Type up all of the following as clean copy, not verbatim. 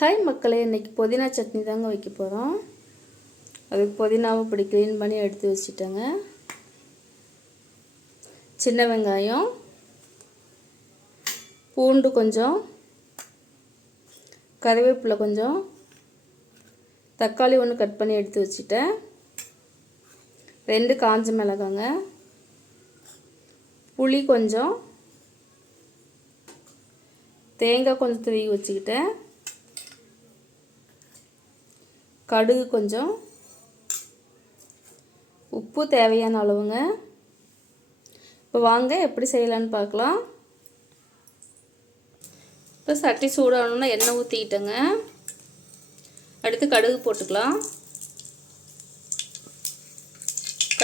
Hi மக்களே, இன்றைக்கி புதினா சட்னி தாங்க வைக்க போகிறோம். அதுக்கு புதினாவை இப்படி க்ளீன் பண்ணி எடுத்து வச்சுட்டேங்க. சின்ன வெங்காயம், பூண்டு கொஞ்சம், கறிவேப்பிலை கொஞ்சம், தக்காளி ஒன்று கட் பண்ணி எடுத்து வச்சுட்டேன், 2 காஞ்ச மிளகாங்க, புளி கொஞ்சம், தேங்காய் கொஞ்சம் துருவி வச்சுக்கிட்டேன், கடுகு கொஞ்சம், உப்பு தேவையான அளவுங்க. இப்போ வாங்க எப்படி செய்யலான்னு பார்க்கலாம். இப்போ சட்டி சூடாகணுன்னா எண்ணெய் ஊற்றிக்கிட்டேங்க. அடுத்து கடுகு போட்டுக்கலாம்.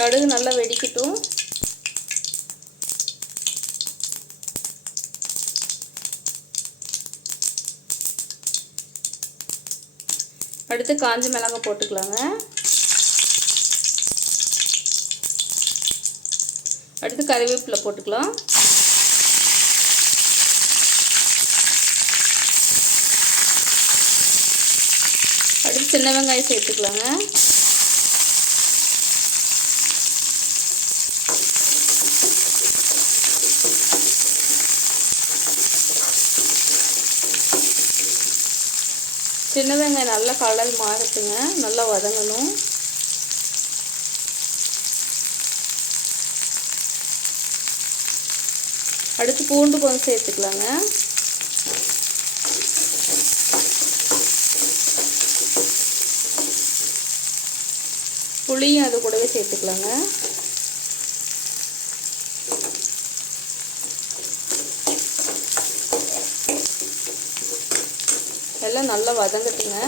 கடுகு நல்லா வெடிக்கட்டும். அடுத்து காஞ்ச மிளகாய் போட்டுக்கலாங்க. அடுத்து கறிவேப்பிலை போட்டுக்கலாம். அடுத்து சின்ன வெங்காயம் சேர்த்துக்கலாங்க. சின்ன வெங்காயம் நல்லா கலர் மாறட்டுங்க, நல்லா வதங்கணும். அடுத்து பூண்டு கொஞ்சம் சேர்த்துக்கலாங்க. புளியும் அது கூடவே சேர்த்துக்கலாங்க. எல்லாம் நல்லா வதங்கட்டுங்க.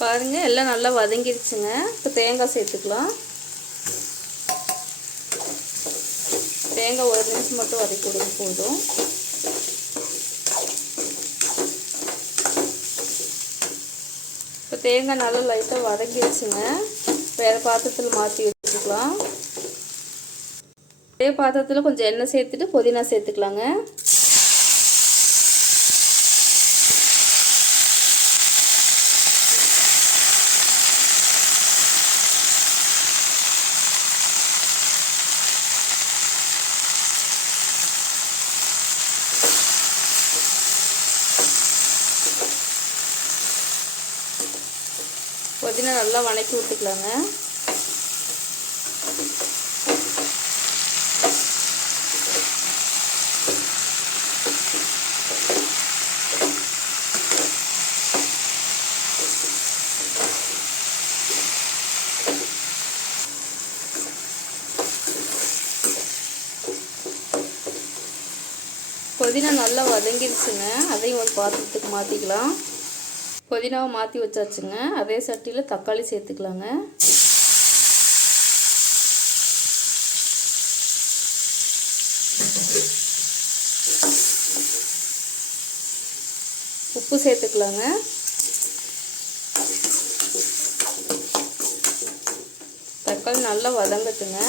பாருங்க, எல்லாம் நல்லா வதங்கிருச்சுங்க. இப்போ தேங்காய் சேர்த்துக்கலாம். தேங்காய் 1 நிமிஷம் மட்டும் வதக்கி கொடுங்க போதும். இப்போ தேங்காய் நல்லா லைட்டாக வதங்கிடுச்சுங்க. வேறு பாத்திரத்தில் மாற்றி வச்சுக்கலாம். அதே பாத்திரத்தில் கொஞ்சம் எண்ணெய் சேர்த்துட்டு புதினா சேர்த்துக்கலாங்க. புதினா நல்லா வதக்கி விட்டுக்கலாங்க. புதினா நல்லா வதங்கிடுச்சுங்க. அதையும் ஒரு பாத்திரத்துக்கு மாற்றிக்கலாம். புதினாவை மாற்றி வச்சாச்சுங்க. அதே சட்டியில் தக்காளி சேர்த்துக்கலாங்க. உப்பு சேர்த்துக்கலாங்க. தக்காளி நல்லா வதங்கட்டுங்க.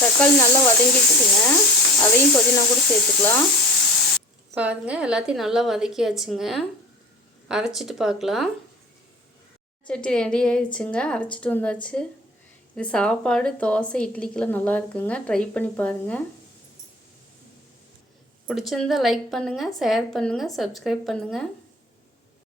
தக்காளி நல்லா வதங்கிடுச்சுங்க. அதையும் புதினா கூட சேர்த்துக்கலாம். பாருங்கள், எல்லாத்தையும் நல்லா வதக்கியாச்சுங்க. அரைச்சிட்டு பார்க்கலாம். சட்டி ரெடி ஆயிடுச்சுங்க. அரைச்சிட்டு வந்தாச்சு. இது சாப்பாடு, தோசை, இட்லிக்கெல்லாம் நல்லா இருக்குங்க. ட்ரை பண்ணி பாருங்கள். பிடிச்சிருந்தா லைக் பண்ணுங்கள், ஷேர் பண்ணுங்கள், சப்ஸ்கிரைப் பண்ணுங்கள்.